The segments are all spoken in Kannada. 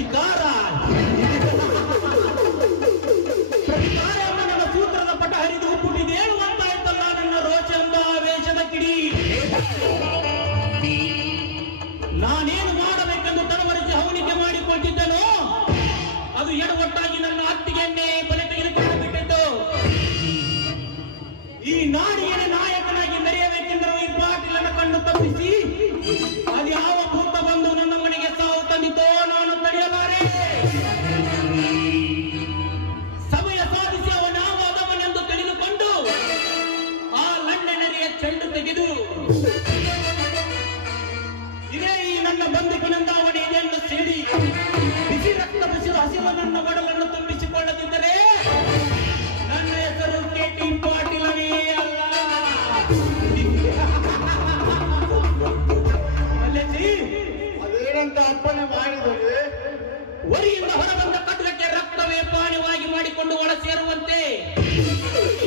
ಪ್ರತಿಕಾರ ಪ್ರತಿಕಾರ ಎಂಬ ನನ್ನ ಸೂತ್ರದ ಪಟ ಹರಿದು ಹುಟ್ಟಿದೇಳು ಅಂತಾಯ್ತಲ್ಲ ನನ್ನ ರೋಚ ಎಂಬ ವೇಷದ ಕಿಡಿ. ನಾನೇನು ಮಾಡಬೇಕೆಂದು ತಡವರಿಸಿ ಹವಣಿಕೆ ಮಾಡಿಕೊಟ್ಟಿದ್ದನೋ ಅದು ಎಡವಟ್ಟಾಗಿ ನನ್ನ ಅತ್ತಿಗೆಯನ್ನೇ ಬಲಿ ತೆಗೆದುಕೊಂಡು ಬಿಟ್ಟಿದ್ದು. ಈ ನಾಡಿಗೆ ನಾಯಕನಾಗಿ ಮೆರೆಯಬೇಕೆಂದರೂ ಈ ಪಾಟೀಲನ ಕಣ್ಣು ತಪ್ಪಿಸಿ ಅದು ಯಾವ ಭೂತ ಬಂದು ನನ್ನ ಮನೆಗೆ ಸಾವು ತಂದಿತೋ ನಾನು ತಡೆಯಲಾರೆ. ಸಮಯ ಸಾಧಿಸಿ ಅವನಾದವನೆಂದು ತಿಳಿದುಕೊಂಡು ಆ ಲಂಡನೆರೆಯ ಚೆಂಡು ತೆಗೆದು ಇದೇ ಈ ನನ್ನ ಬಂಧುಕಿನಿಂದ ಅವನ ಇದೆಯನ್ನು ಸೇರಿ ಬಿಸಿ ರಕ್ತ ಬಿಸಿದ ಹಸಿರು ನನ್ನ ಒಡಲನ್ನು ತುಂಬಿಸಿಕೊಳ್ಳದಿದ್ದರೆ ನನ್ನ ಹೆಸರು ಕೆಟಿ ಪಾಟೀಲನೇ ಅಲ್ಲ. ಅದೇನಂತ ಅಪ್ಪನೆ ಮಾಡಿದರೆ ವರಿಯಿಂದ ಹೊರಬಂದ ಕಟ್ಟಗಟ್ಟೆ ರಕ್ತವೇ ಪಾನವಾಗಿ ಮಾಡಿಕೊಂಡು ಒಳ ಸೇರುವಂತೆ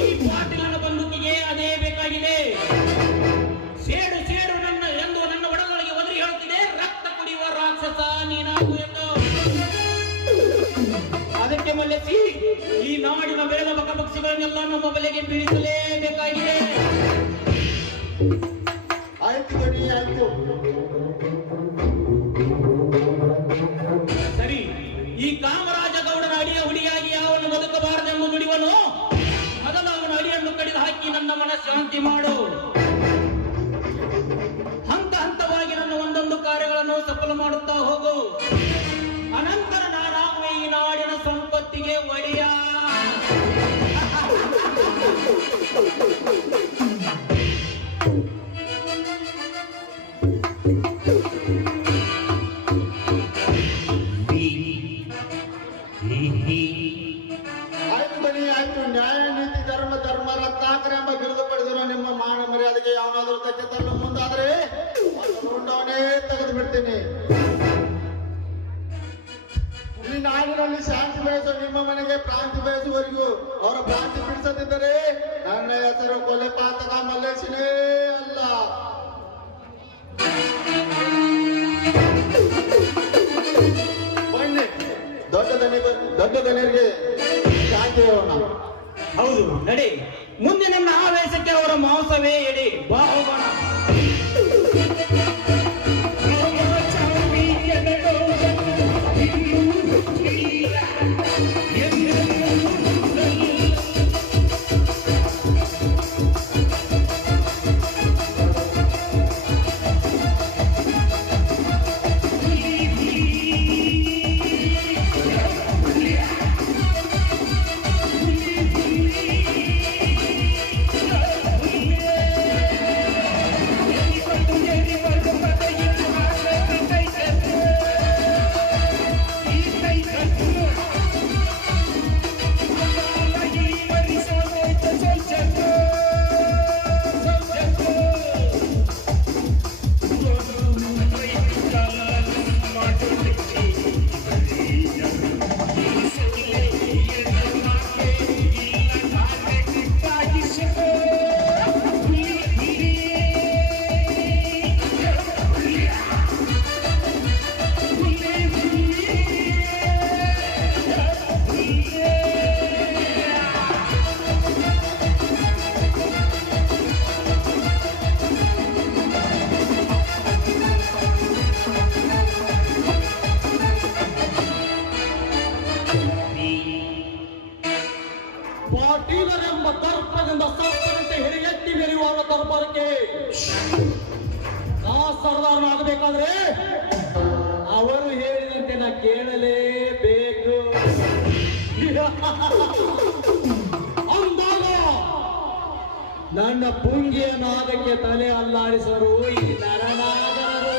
ಈ ಪಾಟೀಲನ ಬಂದೂಕಿಗೆ ಅದೇ ಬೇಕಾಗಿದೆ. ಸೇಡು ಸೇಡು ನನ್ನ ಎಂದು ನನ್ನ ಒಡಲೊಳಗೆ ಒದರಿ ಹೇಳುತ್ತಿದೆ, ರಕ್ತ ಕುಡಿಯುವ ರಾಕ್ಷಸ ನೀನಾಗು ಎಂದು. ಅದಕ್ಕೆ ಮಲ್ಲೆಸಿ ಈ ನಾಡಿನ ಬೆಳೆದ ಪಕ್ಷಿಗಳನ್ನೆಲ್ಲ ನಮ್ಮ ಬಲೆಗೆ ಬೀಳಿಸಲೇಬೇಕಾಗಿದೆ. ಆಯ್ತು ಗಡಿ ಆಯ್ತು. ಸರಿ, ಈ ಕಾಮರಾಜ ಗೌಡನ ಅಡಿಯ ಹುಡಿಯಾಗಿ ಯಾವನ್ನು ಬದುಕಬಾರದೆಂದು ನುಡಿವನು ಮೊದಲು ಅವನ ಅಡಿಯನ್ನು ಕಡಿದು ಹಾಕಿ ನನ್ನ ಮನಃಶಾಂತಿ ಮಾಡು. ಹಂತ ಹಂತವಾಗಿ ನನ್ನ ಒಂದೊಂದು ಕಾರ್ಯಗಳನ್ನು ಸಫಲ ಮಾಡುತ್ತಾ ಹೋಗು. ಅನಂತರ ನಾನಾಗುವೆ ಈ ನಾಡಿನ ಸಂಪತ್ತಿಗೆ ಒಡೆಯ. ಆಯ್ತು ಬನ್ನಿ ಆಯ್ತು. ನ್ಯಾಯ ನೀತಿ ಧರ್ಮ ರತ್ನಾಕರ ಎಂಬ ಬಿರುದು ಪಡೆದಿರೋ ನಿಮ್ಮ ಮಾನ ಮರ್ಯಾದೆಗೆ ಯಾವನಾದ್ರೂ ತಕ್ಕೆ ತರಲು ಮುಂದಾದ್ರೆ ಅವನೇ ತೆಗೆದು ಬಿಡ್ತೀನಿ. ಈ ನಾಡಿನಲ್ಲಿ ಶಾಂತಿ ಬಯಸೋ ನಿಮ್ಮ ಮನೆಗೆ ಪ್ರಾಂತಿ ಬಯಸುವವರೆಗೂ ಅವರ ಪ್ರಾಂತಿ ಬಿಡಿಸದಿದ್ದರೆ ನನ್ನ ಹೆಸರು ಕೊಲೆ ಪಾತಕ ಮಲ್ಲೇಶನೇ ಅಲ್ಲ. ಬನ್ನಿ, ದೊಡ್ಡ ದನಿಯರಿಗೆ ಶಾಂತಿ ಹೇಳೋಣ. ಹೌದು, ನಡಿ. ಮುಂದೆ ನನ್ನ ಆವೇಶಕ್ಕೆ ಅವರ ಮಾಂಸವೇ ಎಡಿ. ಬಾ ಹೋಗೋಣ. ಪಾಟೀಲರೆಂಬ ದರ್ಪದಿಂದ ಸರ್ಪದಂತೆ ಹಿರಿಯೆತ್ತಿ ಮೆರೆಯುವ ದರ್ಬಾರಕ್ಕೆ ನಾ ಸರ್ದಾರನಾಗಬೇಕಾದ್ರೆ ಅವರು ಹೇಳಿದಂತೆ ನಾ ಕೇಳಲೇಬೇಕು. ಅಂದಾಗ ನನ್ನ ಪುಂಗಿಯ ನಾದಕ್ಕೆ ತಲೆ ಅಲ್ಲಾಡಿಸರು ಈ ನರನಾಗರು.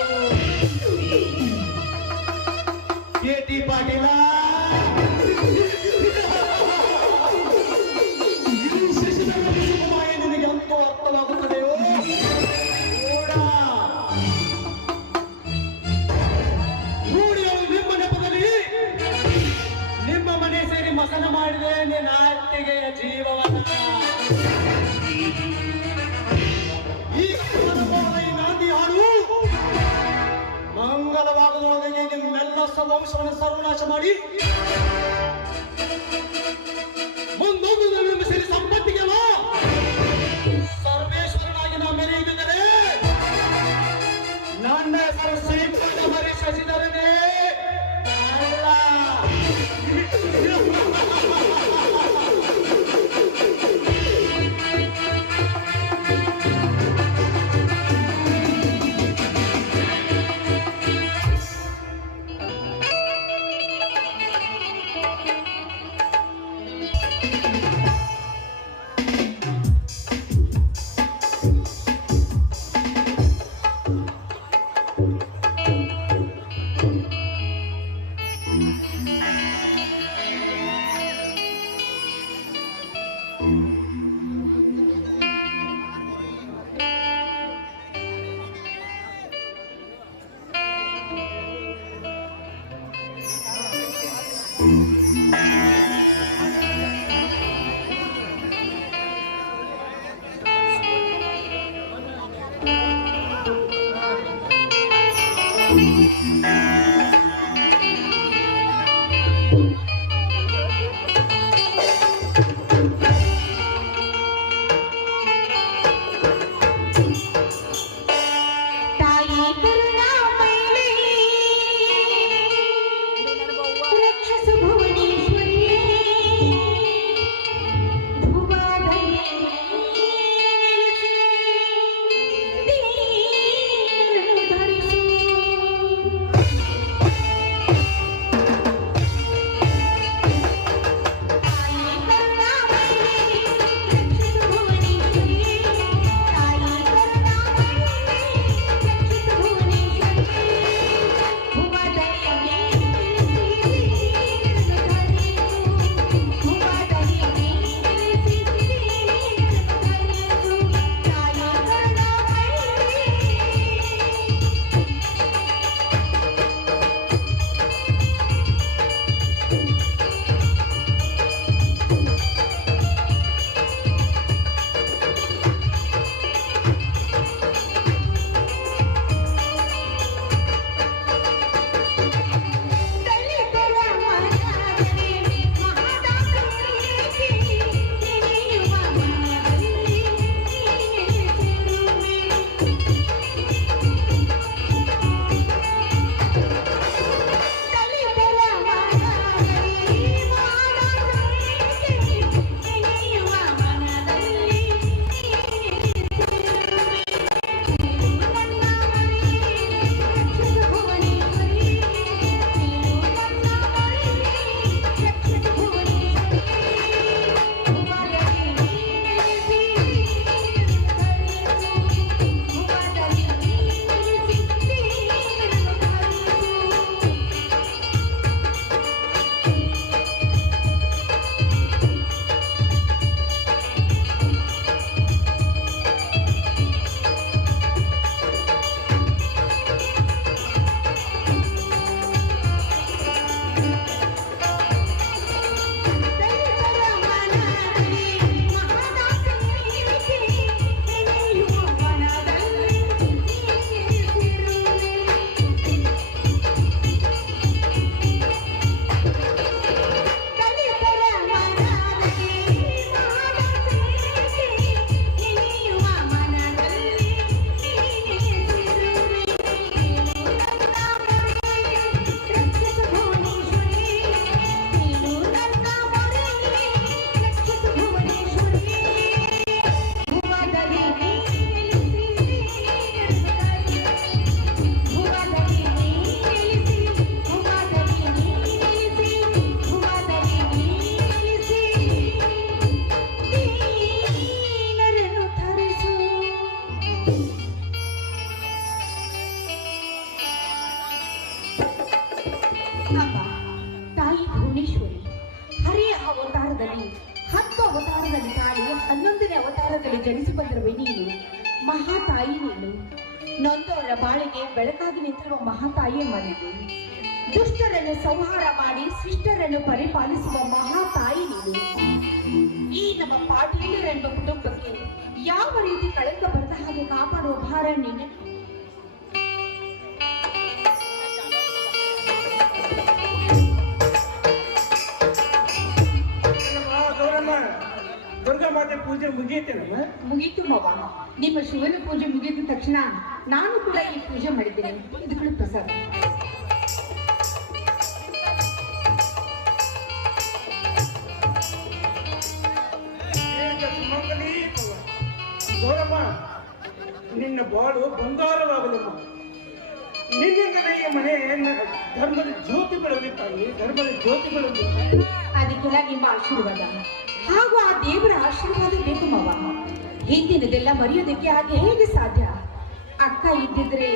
ಕೆಟಿ ಪಾಟೀಲ, ನಿನಗೆ ಅಂತೂ ಅರ್ಥವಾಗುತ್ತದೆಯೋ? ನಿಮ್ಮ ನೆಪದಲ್ಲಿ ನಿಮ್ಮ ಮನೆ ಸೇರಿ ಮಸನ ಮಾಡಿದೆ ನಿನ್ನ ಅತ್ತಿಗೆಯ ಜೀವವನ್ನ. ಈ ನಾಂದಿ ಹಾಡು ಮಂಗಲವಾಗುವುದರೊಳಗೆ ನಿಮ್ಮೆಲ್ಲ ನನ್ನ ವಂಶವನ್ನು ಸರ್ವನಾಶ ಮಾಡಿ ಮುಂದೊಂದು ಸೇರಿ ಸಂಪತ್ತಿಗೆಲ್ಲ ಸರ್ವೇಶ್ವರನಾಗಿ ನಾ ಮೆರೆಯುತ್ತಿದ್ದರೆ ನನ್ನ ಹೆಸರು ಶ್ರೀಪಾದ ಹರಿ ಶಶಿಧರನೇ ಅಲ್ಲ. ಜನಿಸಿ ಬಂದಿರುವೆ ನೀನು, ಮಹಾತಾಯಿ ನೀನು. ನೊಂದವರ ಬಾಳಿಗೆ ಬೆಳಕಾಗಿ ನಿಂತಿರುವ ಮಹಾತಾಯಿಯಮ್ಮ ನೀನು. ದುಷ್ಟರನ್ನು ಸಂಹಾರ ಮಾಡಿ ಶಿಷ್ಟರನ್ನು ಪರಿಪಾಲಿಸುವ ಮಹಾತಾಯಿ ನೀನು. ಈ ನಮ್ಮ ಪಾಟೀಲರೆಂಬ ಕುಟುಂಬಕ್ಕೆ ಯಾವ ರೀತಿ ಕಳಂಕ ಬರದ ಹಾಗೆ ಕಾಪಾಡುವ ಭಾರ ನೀನು. ಪೂಜೆ ಮುಗಿಯುತ್ತೇನಮ್ಮ? ಮುಗೀತು ಮಾವ. ನಿಮ್ಮ ಶಿವನ ಪೂಜೆ ಮುಗಿದ ತಕ್ಷಣ ನಾನು ಕೂಡ ಈ ಪೂಜೆ ಮಾಡಿದ್ದೇನೆ. ಇದಕ್ಕೂ ಪ್ರಸಾದ. ಗೌರಮ್ಮ, ನಿನ್ನ ಬಾಳು ಬಂಗಾರವಾಗಲಮ್ಮ. ನಿನ್ನಿಂದಲೇ ಈ ಮನೆ ಧರ್ಮದ ಜ್ಯೋತಿ ಬೆಳಗಿ ತಾಯಿ, ಧರ್ಮದ ಜ್ಯೋತಿ ಬೆಳಗಿ. ಅದಕ್ಕೆಲ್ಲ ನಿಮ್ಮ ಆಶೀರ್ವಾದ ಹಾಗೂ ಆ ದೇವರ ಆಶೀರ್ವಾದ ಬೇಕು ಮಾವ. ಹಿಂದಿನದೆಲ್ಲ ಮರೆಯೋದಕ್ಕೆ ಹಾಗೆ ಹೇಗೆ ಸಾಧ್ಯ? ಅಕ್ಕ ಇದ್ದಿದ್ರೆ,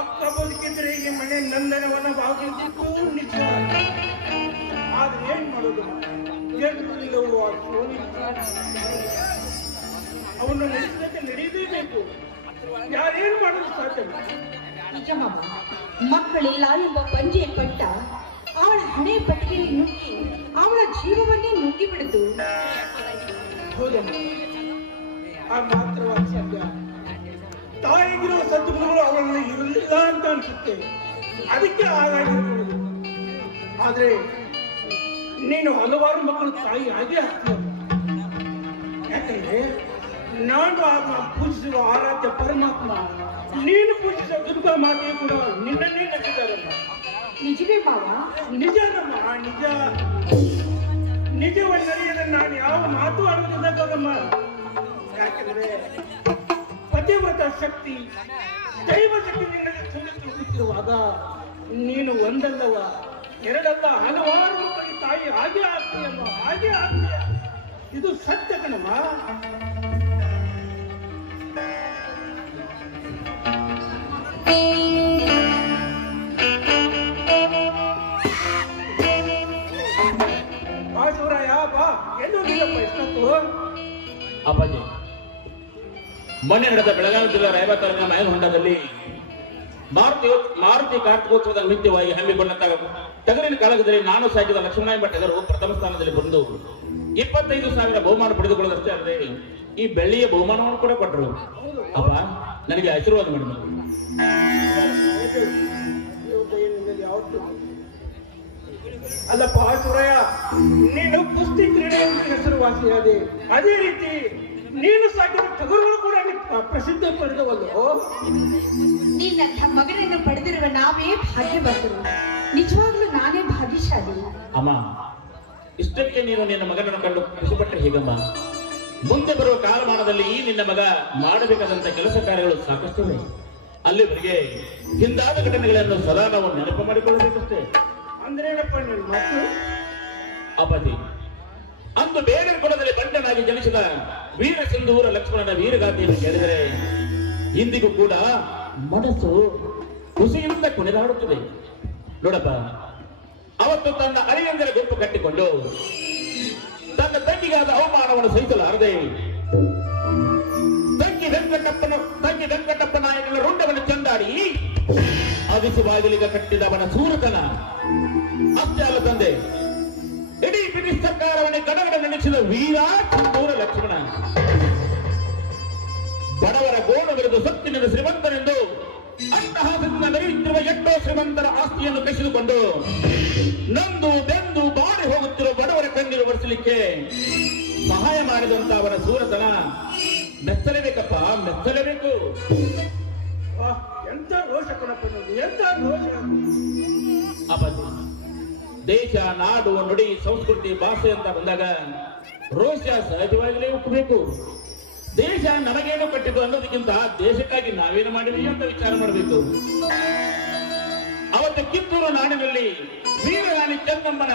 ಅಕ್ಕ ಬದುಕಿದ್ರೆ ಈ ಮನೆ ನಂದನವನವಾಗಿದ್ದು ನಿಜ. ಆದ್ರೆ ಏನ್ ಮಾಡೋದು? ಗೆಲ್ಲುವ ಅವನ್ನ ನಡೆಸಲಿಕ್ಕೆ ನಡೆಯಲೇಬೇಕು. ಯಾರೇನು ಮಾಡಲು ಸಾಧ್ಯ? ನಿಜ ಮಾವ. ಮಕ್ಕಳಿಲ್ಲ ಎಂಬ ಪಂಜೆ ಪಟ್ಟ ಅವಳ ಹಣೆ ಪಟ್ಟಿಗೆ ನುಗ್ಗಿ ಅವಳ ಜೀವವನ್ನೇ ನುಗ್ಗಿ ಬಿಡಿತು. ಹೌದಮ್ಮ, ಆ ಮಾತ್ರವಾಗಿ ಸತ್ಯ. ತಾಯಿಗಿರುವ ಸದ್ಗುಣಗಳು ಅವಳಲ್ಲಿ ಇರಲಿಲ್ಲ ಅಂತ ಅನ್ಸುತ್ತೆ. ಅದಕ್ಕೆ ಹಾಗಾಗಿರ್ಬೋದು. ಆದ್ರೆ ನೀನು ಹಲವಾರು ಮಕ್ಕಳು ತಾಯಿ ಹಾಗೆ ಆಗ್ತೀಯ. ಯಾಕಂದ್ರೆ ನಾನು ಪೂಜಿಸುವ ಆರಾಧ್ಯ ಪರಮಾತ್ಮ, ನೀನು ಪೂಜಿಸುವ ದುರ್ಗಾ ಮಾತೆಯು ಕೂಡ ನಿನ್ನನ್ನೇ ನಂಬಿದ್ದಾರಲ್ಲ. ನಿಜವೇ ಮಾವ? ನಿಜನಮ್ಮ, ನಿಜ. ನಿಜವನ್ನರಿಯದ ನಾನು ಯಾವ ಮಾತು ಆಡುವುದಿಲ್ಲ ಗೌರಮ್ಮ. ಯಾಕಂದ್ರೆ ಪತಿವ್ರತ ಶಕ್ತಿ, ದೈವ ಶಕ್ತಿ ನಿನ್ನಲ್ಲಿ ತುಂಬಿರುವಾಗ ನೀನು ಒಂದಲ್ಲವ ಎರಡಲ್ಲ ಹಲವಾರು ಮಕ್ಕಳಿಗೆ ತಾಯಿ ಹಾಗೆ ಆಗ್ತೀಯಮ್ಮ, ಹಾಗೆ ಆಗ್ತೀಯ. ಇದು ಸತ್ಯ ಕಣಮ್ಮ. ಶಿವರಾಯ ಬಾ, ಎಲ್ಲೂ ನೀನಪ್ಪ ಎಷ್ಟೊತ್ತು? ಅಪ್ಪಾಜಿ, ಮೊನ್ನೆ ನಡೆದ ಬೆಳಗಾವಿ ಜಿಲ್ಲಾ ರಾಯಬಾಗ ತಾಲೂಕಿನ ಮಾಯನಹೊಂಡದಲ್ಲಿ ಮಾರುತಿ ಕಾರ್ತಿಕೋತ್ಸವದ ನಿಮಿತ್ತವಾಗಿ ಹಮ್ಮಿಕೊಂಡಂತಹ ಟಗರಿನ ಕಾಳಗದಲ್ಲಿ ನಾನು ಸಾಕಿದ ಲಕ್ಷ್ಮಣರಾಯ ಟಗರು ಪ್ರಥಮ ಸ್ಥಾನದಲ್ಲಿ ಬಂದು 25,000 ಬಹುಮಾನ ಪಡೆದುಕೊಳ್ಳೋದಷ್ಟೇ ಅಲ್ಲದೆ ಈ ಬೆಳ್ಳಿಯ ಬಹುಮಾನವನ್ನು ಕೂಡ ಕೊಟ್ಟರು. ಅಪ್ಪ, ನನಗೆ ಆಶೀರ್ವಾದ ಮಾಡಿ. ಅಲ್ಲಪ್ಪ ಶಿವರಾಯ, ನೀನು ಕುಸ್ತಿ ಕ್ರೀಡೆಯಲ್ಲಿ ಹೆಸರುವಾಸಿಯಾದೆ. ಅದೇ ರೀತಿ ನೀನು ಸಾಕಿದ ಟಗರುಗಳು ಕೂಡ ಪ್ರಸಿದ್ಧ ಪಡೆದವಲ್ಲ. ನಿನ್ನಂಥ ಮಗನನ್ನು ಪಡೆದಿರುವ ನಾವೇ ಭಾಗ್ಯವಂತರು. ನಿಜವಾಗ್ಲೂ ನಾನೇ ಭಾಗ್ಯಶಾಲಿ. ಅಮ್ಮ, ಇಷ್ಟಕ್ಕೆ ನೀನು ನಿನ್ನ ಮಗನನ್ನು ಕಂಡು ಖುಷಿಪಟ್ಟರೆ ಹೇಗಮ್ಮ? ಮುಂದೆ ಬರುವ ಕಾಲಮಾನದಲ್ಲಿ ಈ ನಿನ್ನ ಮಗ ಮಾಡಬೇಕಾದಂತ ಕೆಲಸ ಕಾರ್ಯಗಳು ಸಾಕಷ್ಟಿವೆ. ಅಲ್ಲಿವರೆಗೆ ಹಿಂದಾದ ಘಟನೆಗಳನ್ನು ಸದಾ ನಾವು ನೆನಪು ಮಾಡಿಕೊಳ್ಳಬೇಕಷ್ಟೇ. ಅಂದ್ರೇನಪ್ಪ ನನ್ನ ಮಕ್ಕಳು? ಅಪ್ಪಾಜಿ, ಅಂದು ಬೇಗರ ಕುಲದಲ್ಲಿ ಬಂಟನಾಗಿ ಜನಿಸಿದ ವೀರ ಸಿಂಧೂರ ಲಕ್ಷ್ಮಣನ ವೀರಗಾಥೆಯನ್ನು ಕೇಳಿದರೆ ಇಂದಿಗೂ ಕೂಡ ಮನಸ್ಸು ಖುಷಿಯಿಂದ ಕುಣಿದಾಡುತ್ತದೆ. ನೋಡಪ್ಪ, ಅವತ್ತು ತನ್ನ ಅಳಿಯಂದರ ಗುಂಪು ಕಟ್ಟಿಕೊಂಡು ತನ್ನ ತಂಗಿಗಾದ ಅವಮಾನವನ್ನು ಸಹಿಸಲಾರದೆ ತಂಗಿ ವೆಂಕಟಪ್ಪ ನಾಯಕನ ರುಂಡವನ್ನು ಚೆಂದಾಡಿ ಅವಿಸು ಬಾಗಿಲಿಗೆ ಕಟ್ಟಿದವನ ಸೂರತನ ಅಷ್ಟೇ ಅಲ್ಲ ತಂದೆ, ಇಡೀ ಬ್ರಿಟಿಷ್ ಸರ್ಕಾರವನ್ನೇ ಗಡಗಡ ನಡೆಸಿದ ವೀರ ಸಿಂಧೂರ ಲಕ್ಷ್ಮಣ ಬಡವರ ಗೋಣವಿರುವುದು ಸತ್ತಿನ ಶ್ರೀಮಂತನೆಂದು ಅಟ್ಟಹಾಸದಿಂದ ಮೆರೆಯುತ್ತಿರುವ ಎಷ್ಟೋ ಶ್ರೀಮಂತರ ಆಸ್ತಿಯನ್ನು ಕಸಿದುಕೊಂಡು ನೊಂದು ಬೆಂದು ಬಾಡಿ ಹೋಗುತ್ತಿರುವ ಬಡವರ ಕಣ್ಣೀರು ಒರೆಸಲಿಕ್ಕೆ ಸಹಾಯ ಮಾಡಿದಂತ ಅವರ ಸೂರತನ ಮೆಚ್ಚಲೇಬೇಕಪ್ಪ, ಮೆಚ್ಚಲೇಬೇಕು. ಎಂತ ರೋಷ ಕಣಪ್ಪ, ಎಂತ ರೋಷ. ಅಪ್ಪಾಜಿ, ದೇಶ, ನಾಡು, ನುಡಿ, ಸಂಸ್ಕೃತಿ, ಭಾಷೆ ಅಂತ ಬಂದಾಗ ರೋಷ ಸಹಜವಾಗಲೇ ಹುಟ್ಟಬೇಕು. ದೇಶ ನಮಗೇನು ಕಟ್ಟಿದ್ದು ಅನ್ನೋದಕ್ಕಿಂತ ದೇಶಕ್ಕಾಗಿ ನಾವೇನು ಮಾಡಿದ್ವಿ ಅಂತ ವಿಚಾರ ಮಾಡಬೇಕು. ಅವತ್ತು ಕಿತ್ತೂರು ನಾಡಿನಲ್ಲಿ ವೀರರಾಣಿ ಚೆನ್ನಮ್ಮನ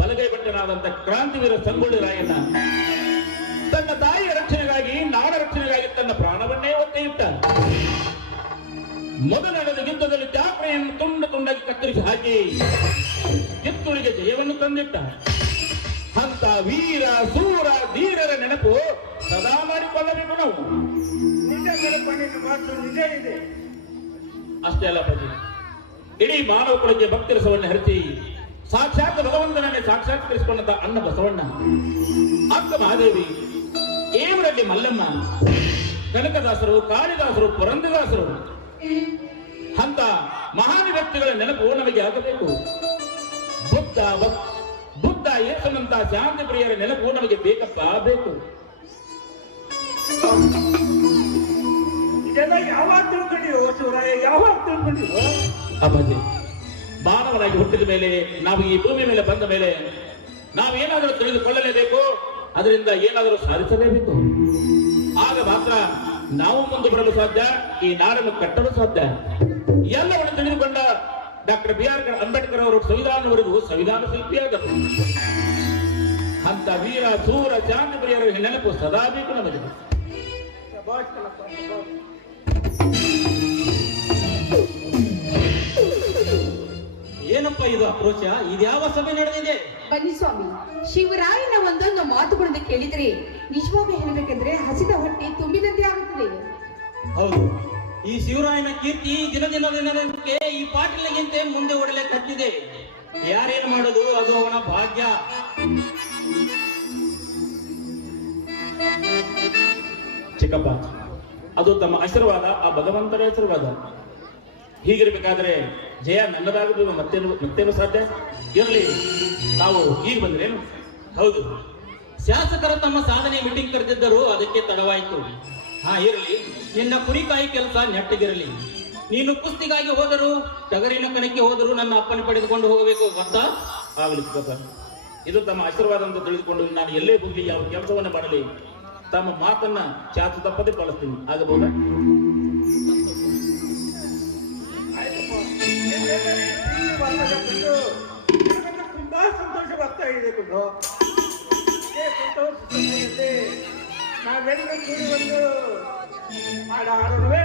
ಬಲಗೈ ಭಟ್ಟನಾದಂತ ಕ್ರಾಂತಿವೀರ ಸಂಗೊಳ್ಳಿ ರಾಯಣ್ಣ ತನ್ನ ತಾಯಿಯ ರಕ್ಷಣೆಗಾಗಿ, ನಾಡ ರಕ್ಷಣೆಗಾಗಿ ತನ್ನ ಪ್ರಾಣವನ್ನೇ ಒತ್ತೆ ಇಟ್ಟ. ಮೊದಲ ನಡೆದ ಯುದ್ಧದಲ್ಲಿ ಚಾಪೆಯನ್ನು ತುಂಡು ತುಂಡಾಗಿ ಕತ್ತರಿಸಿ ಹಾಕಿ ಕಿತ್ತೂರಿಗೆ ಜಯವನ್ನು ತಂದಿಟ್ಟ. ಅಂತ ವೀರ ಸೂರ ಧೀರರ ನೆನಪು ಸದಾ ಮಾಡಿಕೊಳ್ಳಬೇಕು ನಾವು. ನಿಜ ಕಣಪ್ಪ, ನಿನ್ನ ಮಾತು ನಿಜ ಇದೆ. ಅಷ್ಟೇ ಅಲ್ಲ ಅಪ್ಪಾಜಿ, ಇಡೀ ಮಾನವ ಕುಲಕ್ಕೆ ಭಕ್ತಿ ರಸವನ್ನು ಹರಿಸಿ ಸಾಕ್ಷಾತ್ ಭಗವಂತನನ್ನೇ ಸಾಕ್ಷಾತ್ಕರಿಸಿಕೊಂಡಂತ ಅಣ್ಣ ಬಸವಣ್ಣ, ಅಕ್ಕ ಮಹಾದೇವಿ, ಏಮರಳ್ಳಿ ಮಲ್ಲಮ್ಮ, ಕನಕದಾಸರು, ಕಾಳಿದಾಸರು, ಪುರಂದರದಾಸರು ಅಂತ ಮಹಾನ್ ವ್ಯಕ್ತಿಗಳ ನೆನಪು ನಮಗೆ ಆಗಬೇಕು. ಬುದ್ಧ ಯೇಸುನಂತ ಶಾಂತಿ ಪ್ರಿಯರ ನೆನಪು ನಮಗೆ ಬೇಕಪ್ಪ, ಬೇಕು. ಇದೆಲ್ಲ ಯಾವಾಗ ತಿಳ್ಕೊಂಡಿಯೋ ಶಿವರಾಯ, ಯಾವಾಗ ತಿಳ್ಕೊಂಡಿಯೋ? ಅಪ್ಪಾಜಿ, ಮಾನವನಾಗಿ ಹುಟ್ಟಿದ ಮೇಲೆ, ನಾವು ಈ ಭೂಮಿ ಮೇಲೆ ಬಂದ ಮೇಲೆ ನಾವೇನಾದರೂ ತಿಳಿದುಕೊಳ್ಳಲೇಬೇಕು, ಅದರಿಂದ ಏನಾದರೂ ಸಾಧಿಸಲೇಬೇಕು. ಆಗ ಮಾತ್ರ ನಾವು ಮುಂದೆ ಬರಲು ಸಾಧ್ಯ, ಈ ನಾಡನ್ನು ಕಟ್ಟಲು ಸಾಧ್ಯ. ಎಲ್ಲವನ್ನು ತಿಳಿದುಕೊಂಡ ಡಾಕ್ಟರ್ ಬಿ.ಆರ್. ಅಂಬೇಡ್ಕರ್ ಅವರು ಸಂವಿಧಾನವರೆಗೂ ಸಂವಿಧಾನ ಶಿಲ್ಪಿಯಾದರು. ಅಂತ ವೀರ ಸೂರ ಶಾಂತಿ ಪ್ರಿಯರ ನೆನಪು ಸದಾ ಬೇಕು ನಮಗೆ. ಶಭಾಷ್ ಕಣಪ್ಪ, ಶಭಾಷ್. ಏನಪ್ಪ ಇದು ಆಕ್ರೋಶ? ಇದ್ಯಾವ ಸಭೆ ನಡೆದಿದೆ? ಬನ್ನಿ ಸ್ವಾಮಿ, ಶಿವರಾಯನ ಒಂದೊಂದು ಮಾತುಗಳನ್ನು ಕೇಳಿದ್ರೆ ನಿಜವಾಗಿ ಹೇಳಬೇಕೆಂದ್ರೆ ಹಸಿದ ಹೊಟ್ಟೆ ತುಂಬಿದಂತೆ ಆಗುತ್ತದೆ. ಹೌದು, ಈ ಶಿವರಾಯನ ಕೀರ್ತಿ ದಿನ ದಿನಕ್ಕೆ ಈ ಪಾಟೀಲಗಿಂತೆ ಮುಂದೆ ಓಡಲಿಕ್ಕೆ ಹತ್ತಿದೆ. ಯಾರೇನು ಮಾಡೋದು, ಅದು ಅವನ ಭಾಗ್ಯ. ಚಿಕ್ಕಪ್ಪ, ಅದು ತಮ್ಮ ಆಶೀರ್ವಾದ, ಆ ಭಗವಂತನ ಆಶೀರ್ವಾದ. ಹೀಗಿರ್ಬೇಕಾದ್ರೆ ಜಯ ನನ್ನದಾಗುವುದು ಮತ್ತೇನು ಸಾಧ್ಯ? ಇರಲಿ, ನಾವು ಈಗ ಬಂದ್ರೇನು? ಹೌದು, ಶಾಸಕರು ತಮ್ಮ ಸಾಧನೆ ಮೀಟಿಂಗ್ ಕರೆದಿದ್ದರು, ಅದಕ್ಕೆ ತಡವಾಯಿತು. ಹಾ ಇರಲಿ, ನಿನ್ನ ಕುರಿಕಾಯಿ ಕೆಲಸ ನೆಟ್ಟಗಿರಲಿ. ನೀನು ಕುಸ್ತಿಗಾಗಿ ಹೋದರೂ, ಟಗರಿನ ಕಣಕ್ಕೆ ಹೋದರೂ ನನ್ನ ಅಪ್ಪನ ಪಡೆದುಕೊಂಡು ಹೋಗಬೇಕು, ಗೊತ್ತಾ? ಆಗಲಿ ಚಿಕ್ಕಪ್ಪ, ಇದು ತಮ್ಮ ಆಶೀರ್ವಾದ ಅಂತ ತಿಳಿದುಕೊಂಡು ನಾನು ಎಲ್ಲೇ ಹೋಗಲಿ, ಯಾವ ಕೆಲಸವನ್ನ ಮಾಡಲಿ, ತಮ್ಮ ಮಾತನ್ನ ಚಾಚು ತಪ್ಪದೆ ಪಾಲಿಸ್ತೀನಿ. ಆಗಬಹುದಾ? ತುಂಬಾ ಸಂತೋಷವಾಗ್ತಾ ಇದೆ ಗುರು. ಇದೇ ಸಂತೋಷ ಸಮಯದಲ್ಲಿ ನಾವೆಲ್ಲ ಕೂಡಿ ಒಂದು ಹಾಡಾಡುವೆ.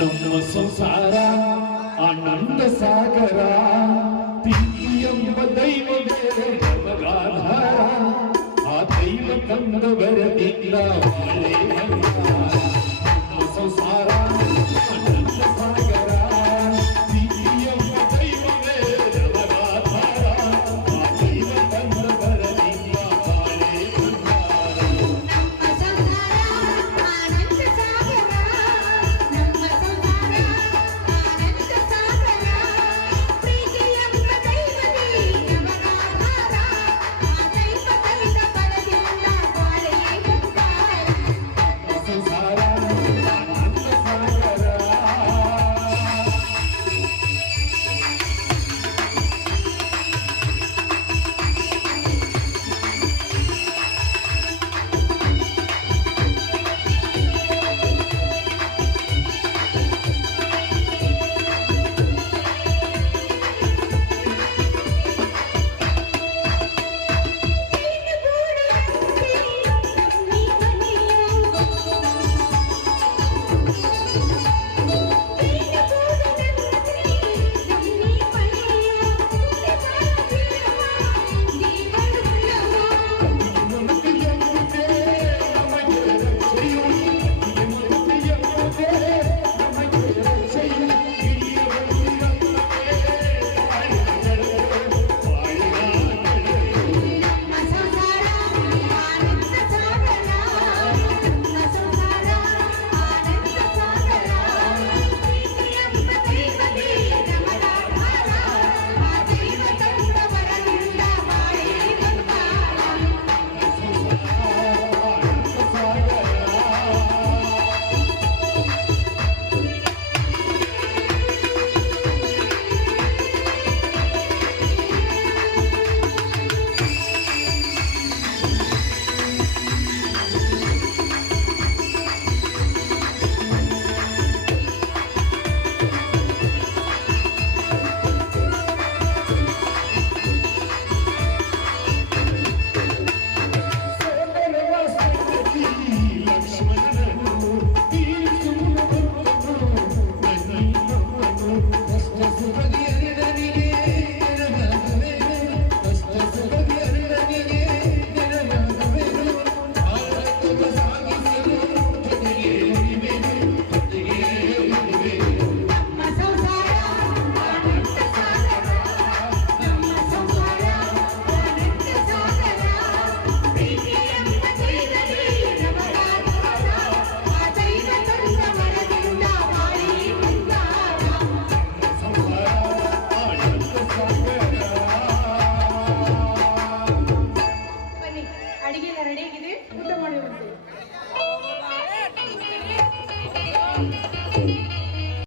ನಮ್ಮ ಸಂಸಾರ ಆನಂದ ಸಾಗರ, ಪ್ರೀತಿಯೆಂಬ ದೈವವೇ ನಮಗಾಧಾರ, ಆ ದೈವ ತಂದು ಬರದಿಲ್ಲ ಬಾಳೆ ಬಂಗಾರ. ನಮ್ಮ ಸಂಸಾರ ಆನಂದ ಸಾಗರ, ಪ್ರೀತಿಯೆಂಬ ದೈವವೇ ನಮಗಾಧಾರ, ಆ ದೈವ ತಂದು ಬರದಿಲ್ಲ ಬಾಳೆ ಬಂಗಾರ. ನಮ್ಮ ಸಂಸಾರ ಆನಂದ ಸಾಗರ, ನಮ್ಮ ಸಂಸಾರ ಆನಂದ ಸಾಗರ, ಪ್ರೀತಿಯೆಂಬ ದೈವವೇ ನಮಗಾಧಾರ, ಆ ದೈವ ತಂದ ಬರದಿಲ್ಲ ಬಾಳೆಯೇ ಬಂಗಾರ. ಅಡಿಗೆ ಎಲ್ಲ ರೆಡಿಯಾಗಿದೆ, ಊಟ ಮಾಡುವಂತೆ.